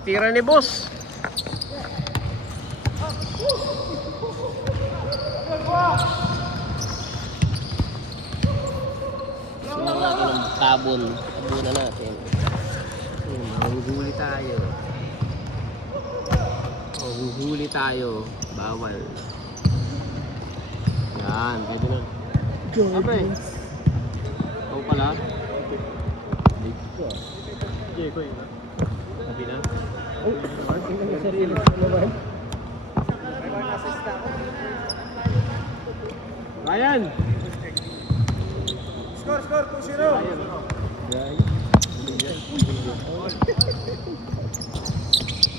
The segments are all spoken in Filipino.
Tira ni boss. Sunod natin ng tabon. Tabunan natin. Mahuhuli tayo. Mahuhuli tayo. Bawal. Yan, pwede na. Ape. Ikaw pala. Jay ko yun. Sabi na. Ryan! Score, 2-0.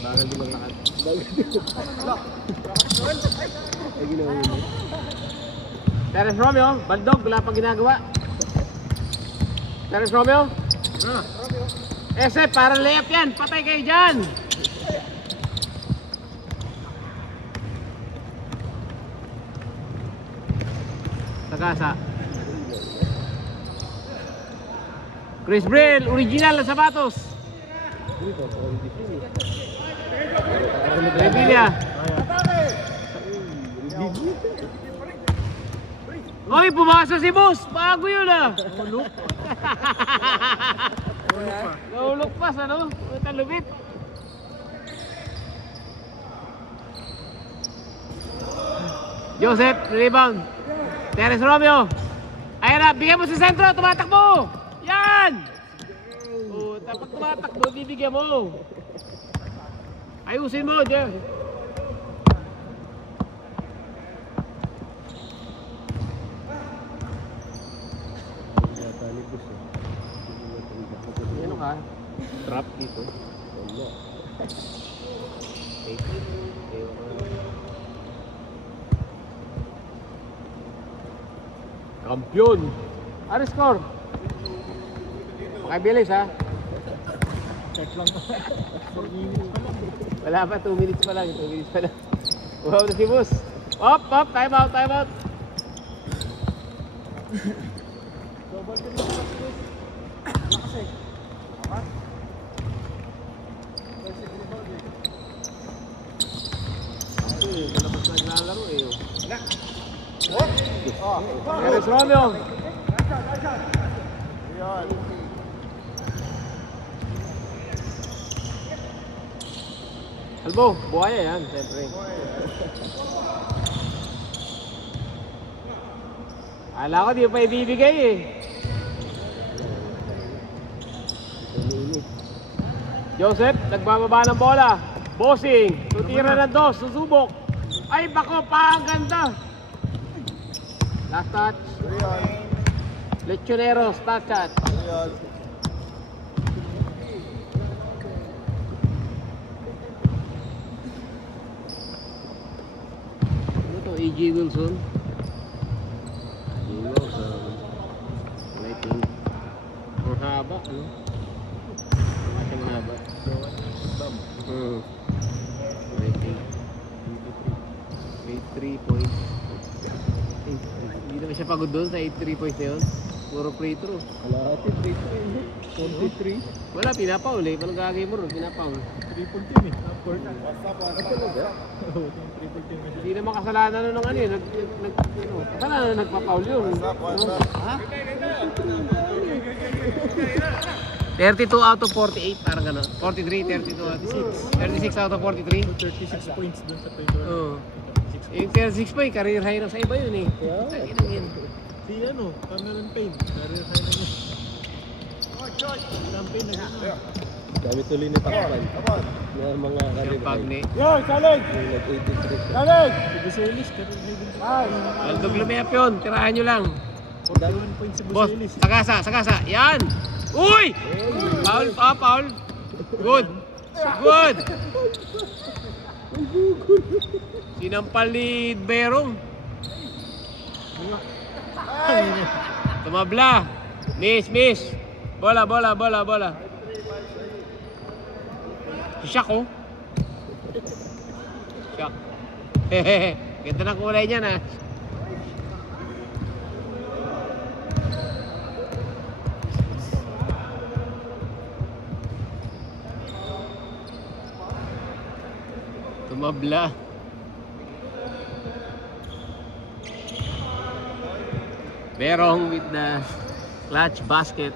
Bagal di maglakad. Teres Romeo, Baldog, wala pang ginagawa. Teres Romeo? Para layup yan, patay kayo dyan! Tagasa. Chris Brill, original na sapatos. Revilla. Oy, pumasa si boss. Bago yun ah. Naulok pas ano? Talubit. Joseph, rebound. Teres Romeo. Ayan na, bigyan mo sa sentro, tumatakbo. Yan! Oh, dapat tumatakbo, bibigyan mo. Ayusin mo, Jer. Ano ka? Trap dito. Wala. Kampiyon! Ano score? Makabilis ha? Check lang. Wala pa, 2 minutes pa lang. 2 minutes pa lang. Wow na si boss. Up! Time out! Double kill na sa boss. Kasi. Apat. Kasi rebound eh. Wala pa sa naglalaro eh. Wala. Teres Romeo. Ayan. Albo, buhaya yan, siyempre. Ala ko, di pa ibibigay eh. Joseph, nagbababa ng bola. Bossing, tutira ng 2, susubok. Ay, bako pa, ang ganda. Last touch. Lechoneros, last touch. Ayan. Ano to, A.J. Wilson? Lighting. Ang haba, ano? Ang haba. Lighting. 83 points. Hindi naman siya pagod doon sa 83 points na yun. Puro free throw. Wala ati, 43. Wala, pinapaul eh. Paano gagawin mo ron? Pinapaul. Triple team eh. Triple team eh. Hindi naman kasalanan nun ng ano eh. Kasalanan nagpapaul yun. Ha? 32 out of 48, parang gano'n. 43, 32 out of 36 out of 43. 36 points dun sa paper. Oo. Yung 36 pa eh, career high na sa iba yun eh. Yun. Si ano, Cameron Payne. Career high na yun. Cameron Payne na gano'n. Dami tuloy ni Takpan. Yung mga Yung Pagne. Yo, Salig! nag-83. Salig! Si Buselis, career high din. Aldog Lumiyap yun, tirahan nyo lang. 41 points si Boss, Buselis. sagasa. Yan! Uy! Foul. Good. Sinampal ni Berong. Tumabla. Miss. Bola. Siyak oh. Siyak. Hehehe. Ganda ng kulay niyan ah. Tumabla. Berong with the clutch basket.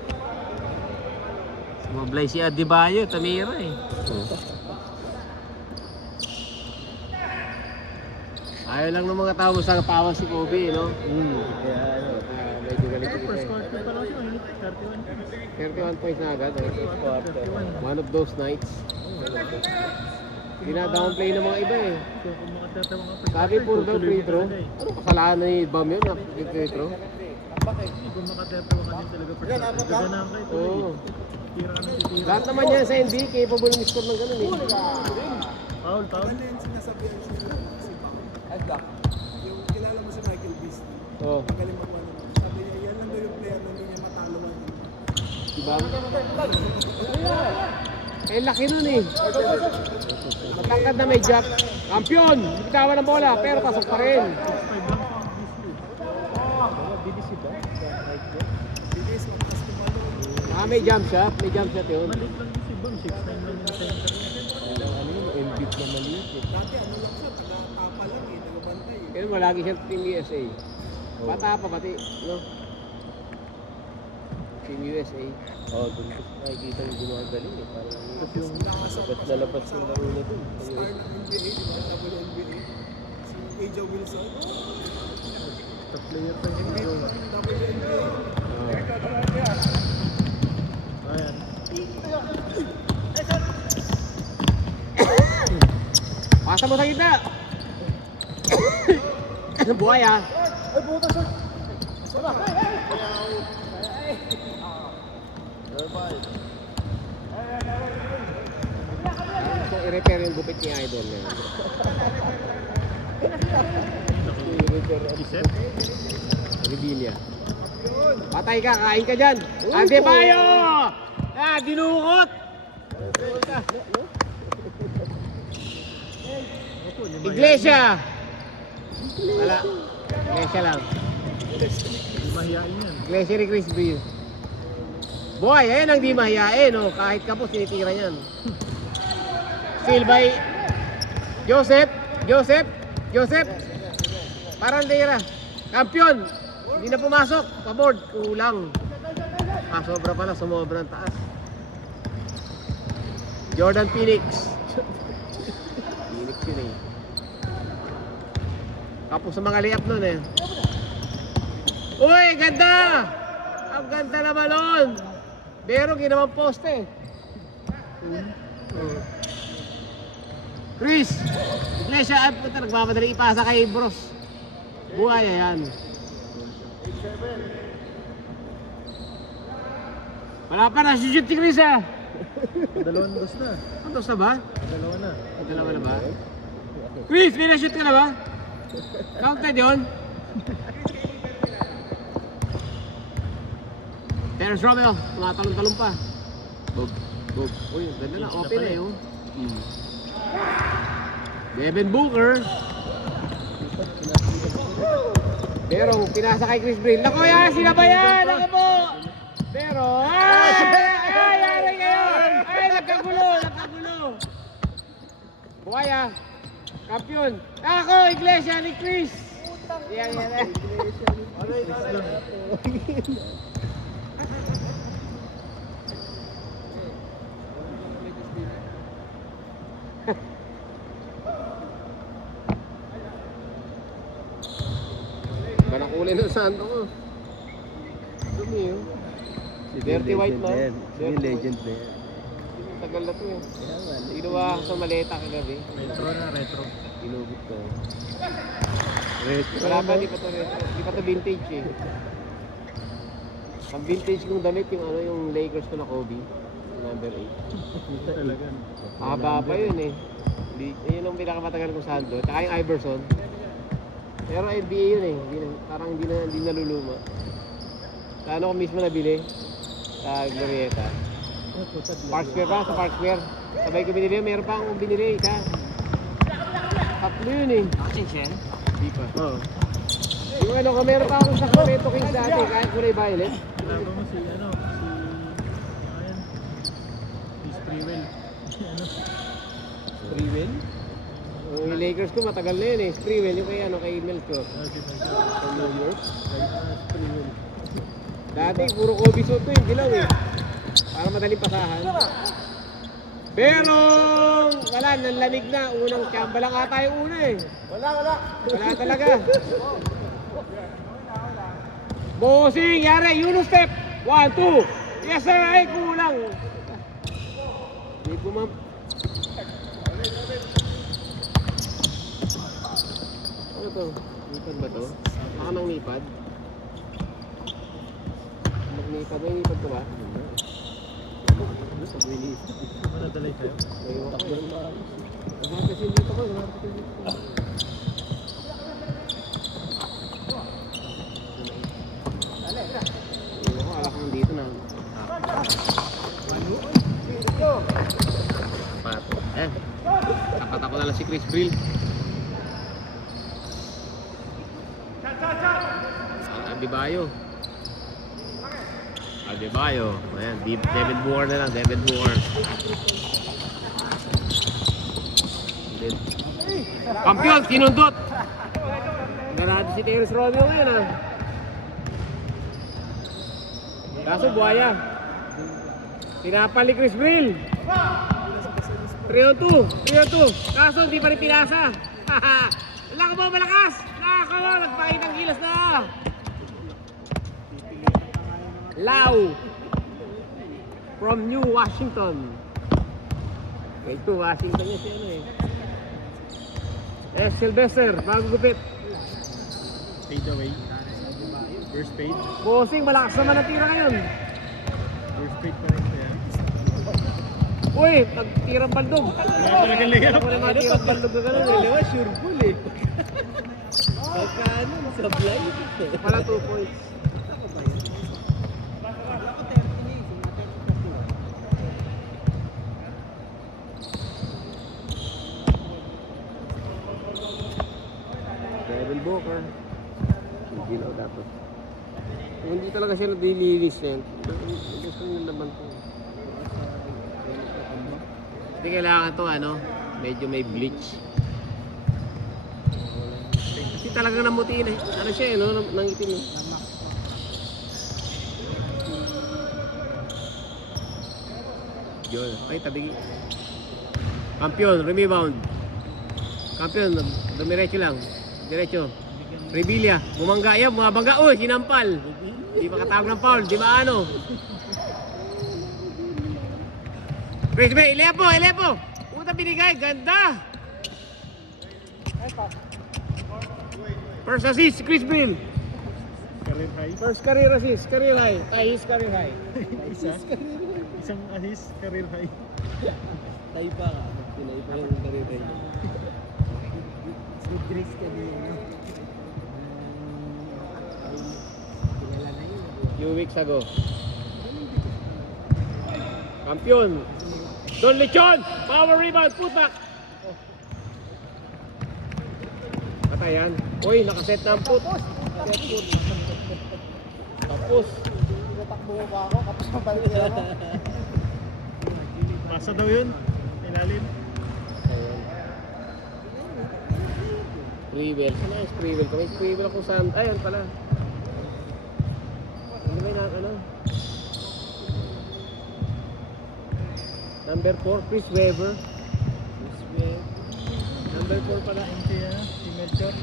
Sumablay si Adebayo, tamira eh. Ayaw lang ng mga tao sa tawa si Kobe, no? Kaya ano, Medyo galit First ito eh. quarter pa lang siya, 31 31. points na agad. Eh. quarter. One of those nights. Dinadownplay ng mga iba eh. Kung makatatawa ka pa. Sabi puro daw free throw. Ano kasalanan ni Bam yun na free throw? Kung makatatawa ka din talaga per quarter. Gaganahan ka ito. Oo. Tira ka ng titira. Lahat naman yan sa NBA, capable ng score ng ganun eh. Foul, foul. Sinasabihan siya si Pao. Yung kilala mo si Michael Beasley. Oo. Magaling magwala naman. Sabi niya, yan lang daw yung player na hindi niya matalawan. Diba? Eh laki nun eh. Matangkad na may jump. Kampiyon! Bitawan ng bola, pero pasok pa rin. 5 lang si BBC ba? Sa right there? Bigay sa basketball nun. May jump shot. May jump shot yun. Maliit lang din si Bam. 6'9 lang yung center. Ano yun? MVP na maliit eh. Dati ano lang siya, taga-tapa lang eh, taga-bantay eh. Kaya malagi siyang Team USA. Bata pa pati, no? Team USA. Oo, dun ko nakikita yung gumagaling eh. Parang Yung labas na labas yung laro na dun. Star ng NBA, di ba? WNBA. Si Aja Wilson. top player pa yung jowa. WNBA. Ayan. Pasa mo sa gitna! Buhay ah! So, i-repair yung gupit ni Idol na yun. Isip? Revilla. Patay ka, kain ka dyan! Adebayo! Dinukot! Iglesia! Wala. Iglesia lang. Hindi mahihain yan. Iglesia ni Chris Bill. Boy, ayan ang di mahihain. Oh. Kahit kapos, sinitira yan. Still by Joseph. Joseph. Parandera. Kampiyon. Hindi na pumasok. Paboard. Kulang. Sobra pala. Sumobrang taas. Jordan Phoenix. Phoenix yun eh. Kapos sa mga layup nun eh. Uy, ganda! Ang ganda na balon! Pero ginawang poste. Chris! Iglesia at punta nagmamadali ipasa kay Bros. Buhay yan. Wala pa na, shoot si Chris ah! Dalawang dos na. Ang dos na ba? Dalawa na. Dalawa na ba? Chris, may na-shoot ka na ba? Counted yun? Terence Romeo, tumatalong-talong pa. Bob. Uy, ganda na. Open na yun. Devin Booker. Pero pinasa kay Chris Breen. Naku yan, sinabayan! Naku po! Pero, yari kayo! Ay, nagkagulo! Buhaya, kampiyon. Ako, Iglesia ni Chris! Yan. Banakulay ng santo ko. Dumi yun. Dirty white man. Yung legend na yan. Tagal na to eh. Kaya nga, Ginawa ko sa maleta kagabi. Retro na, retro. inugot ko. Retro. Wala pa, di pa to retro. Di pa to vintage eh. Ang vintage kong damit yung yung Lakers ko na Kobe. Number 8. Talaga. Haba pa yun eh. Yun ang pinakamatagal kong sando. Tsaka yung Iverson. Pero NBA yun eh. Parang hindi naluluma. Sa ano ko mismo nabili? Sa Glorieta. Park Square pa, sa Park Square. Sabay ko binili, meron pa akong binili, isa. Tatlo yun eh. Di pa. Oo. Yung ano ko, meron pa akong Sacramento Kings dati, kahit kulay violet. Kilala mo si ayan. Si Sprewell. Freewell? Lakers ko matagal na yun eh. Sprewell, yung kay Melchor. Sa New York. Dati, puro Kobe Soto yung dilaw eh. Para madaling pasahan. Pero, wala, nanlamig na. Unang tsamba lang ata yung una eh. Wala talaga. Bossing, yari, Yunus step. 1, 2. Yes sir, ay kulang. Hindi ko Ano to? Nipad ba to? Baka nang nipad? Magnipad, may nipad ka ba? Manadalay kayo. Ayun ako. Nagpapasin dito ko, nagpapasin dito ko. Ayun ako, alak nang dito na. Pato. Tapat ako na lang si Chris Brill. Adebayo. Ayan, Devin Booker na lang, Devin Booker. Kampiyon, sinundot. Ganado si Terence Romeo ngayon ah. Kaso buhaya. Pinapali Chris Brill. 3-2. Kaso hindi pa rin pinasa. Wala ka ba malakas? Nakakawa, nagpakitang gilas na. Lau from New Washington. New Washington niya si ano eh. Sylvester, bago gupit. Fade away. First fade. Bossing, malakas naman ang tira ngayon. First fade pa rin siya. Uy, nagtirang baldog. Wala talaga layup. Ako naman tirang baldog na gano'n. Dalawa, sure full eh. Pagka ano, supply. Pala 2 points. Devin Booker. Hindi na dapat. Kung hindi talaga siya nililinis na yun, gusto nyo naman po. Hindi kailangan to ano, medyo may bleach. Kasi talaga namutiin eh. Ano siya eh, no? Nangitim eh. Yun. Ay, tabi. Kampiyon, rebound. Kampiyon, dumiretso lang. Diretso. Rebilla, bumangga yan, bumabangga. Uy, sinampal. Di pa katawag ng foul, di ba ano? Chris Bay, Ilepo. Puta binigay, ganda. First assist, Chris Bill. Career high. First career assist, career high. His career high. Isang assist, career high. Tayo pa ka. Pinay pa yung karir. Good grades ka din, no? Kilala na yun. Few weeks ago. Kampiyon. Don Lechon, power rebound, putback. Patayan. Uy, nakaset na ang put. Tapos. Natakbo pa ako, kapag mabalik ako. Pasa daw yun. Ilalim. Ayan. Sprewell. Saan na yung Sprewell? Kung may Sprewell ako saan. Ayan pala. Hindi may ano. Number 4, Chris Webber. Number 4 pala. Kaya, si Melchor.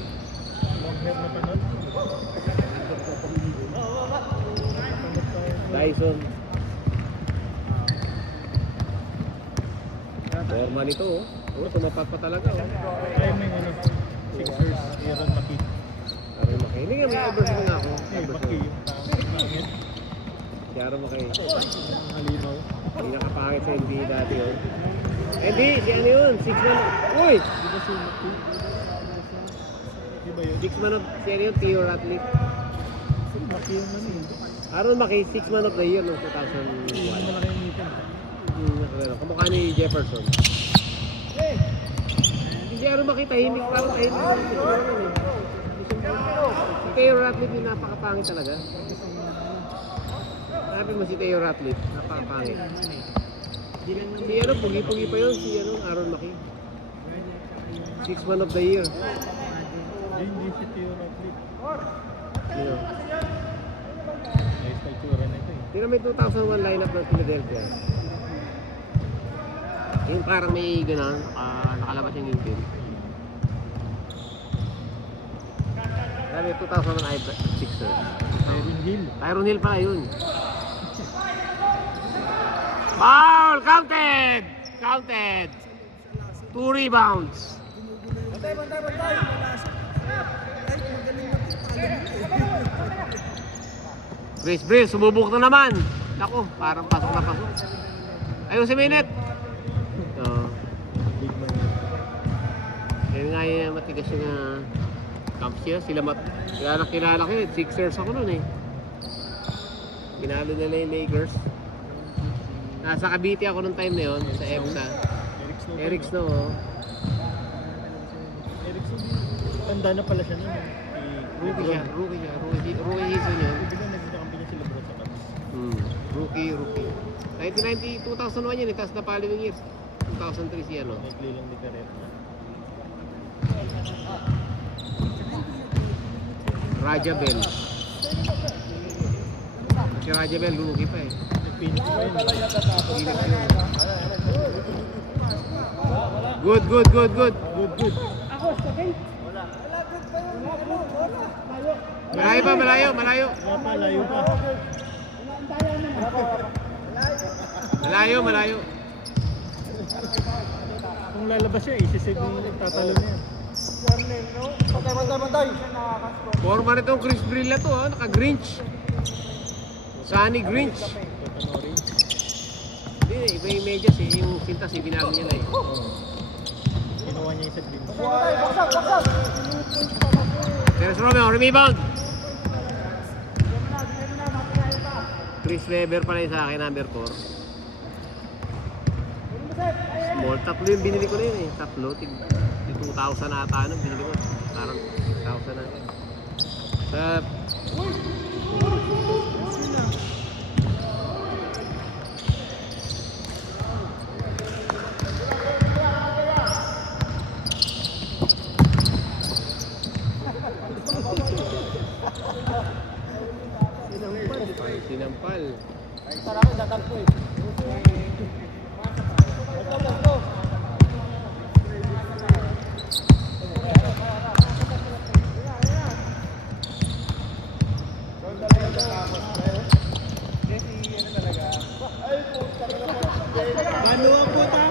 Long hair na panot. Dyson. Formal ito oh. Oh, tumapat pa talaga oh. Kaya may ano, Sixers, Aaron Maki. Aaron Maki. Hindi nga may Iverson nga ako. Eh, Maki yung pangit. Si Aaron Maki. Halimaw. Hindi nakapangit sa NBA dati oh. Hindi, si ano yun? 6 man. Uy! Di ba si Maki? Di ba yun? 6 man of, si ano yun? Theo Ratliff. Si Maki yung ano yun. Aaron Maki, 6 man of the year noong 2001. Yung malaki yung ngipin. Kamukha ni Jefferson. Hindi si Aaron Maki, tahimik parang tahimik. Si Theo Ratliff yung napakapangit talaga. Sabi mo si Theo Ratliff, napakapangit. Si ano, pugi-pugi pa yun, si ano, Aaron Maki. 6th man of the year. Hindi siya tiyo athlete. You know. Ayos na itsura na ito eh. Pero may 2001 lineup ng Philadelphia. Yung parang may gano'n, nakalabas yung infield. Sabi 2001 Sixers. Tyron Hill. Tyron Hill pala yun. Foul! Counted! Counted! 2 rebounds. Bantay! Malasok. Ay, magaling magtalo. Brace, sumubok na naman. Naku, parang pasok na pasok. Ayun si Minute. Big man. Kaya nga yung matigas yung camp siya. Kaya nakilala ko yun. Sixers ako nun eh. Pinalo nila yung Lakers. Nasa Cavite ako nung time na yun. Sa EMSA. Eric Snow. Eric Snow. Oh. Eric Snow. Tanda na pala siya nun. Rookie siya. Rookie season yun. Biglang nagkakampi niya sila bro sa Cubs. Rookie. 1990, 2001 yun eh. Tapos na following years. 2003 siya no. Naikli lang ni Karet. Raja Bell. Si Raja Bell, rookie pa eh. Nagpinit pa yun. Good. Good. Malayo. Wala pa, layo pa. Malayo. Kung lalabas siya, isisave yung tatalo na yan. Bantay! Forma nitong Chris Brilla to ha. Naka-Grinch. Sunny Grinch. Totan Orange. Hindi, iba yung medyas eh. Yung sintas eh, binago niya na eh. Kinuha niya yung sa green. Baksak! Teres Romeo, rebound. Chris Weber pala yung sa akin, number 4. Small, tatlo yung binili ko na yun eh. Tatlo, 2,000 na ata ano, binili ko. Parang 2,000 na yun. Sa... Sinampal. Sarap yung datar ko eh. Bano ang puta?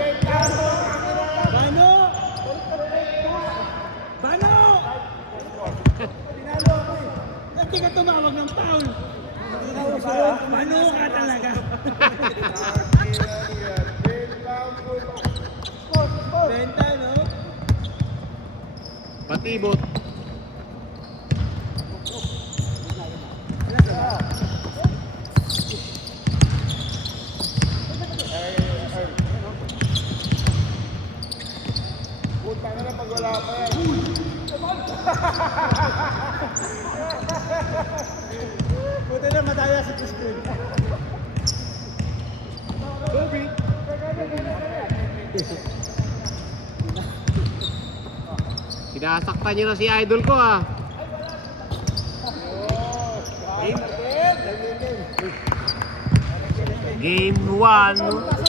Bano! Hindi ka tumawag ng foul. Bano ka talaga. Benta, no? Patibot. Buti na madaya si Christian. Sinasaktan niyo na si idol ko ah. Game 1.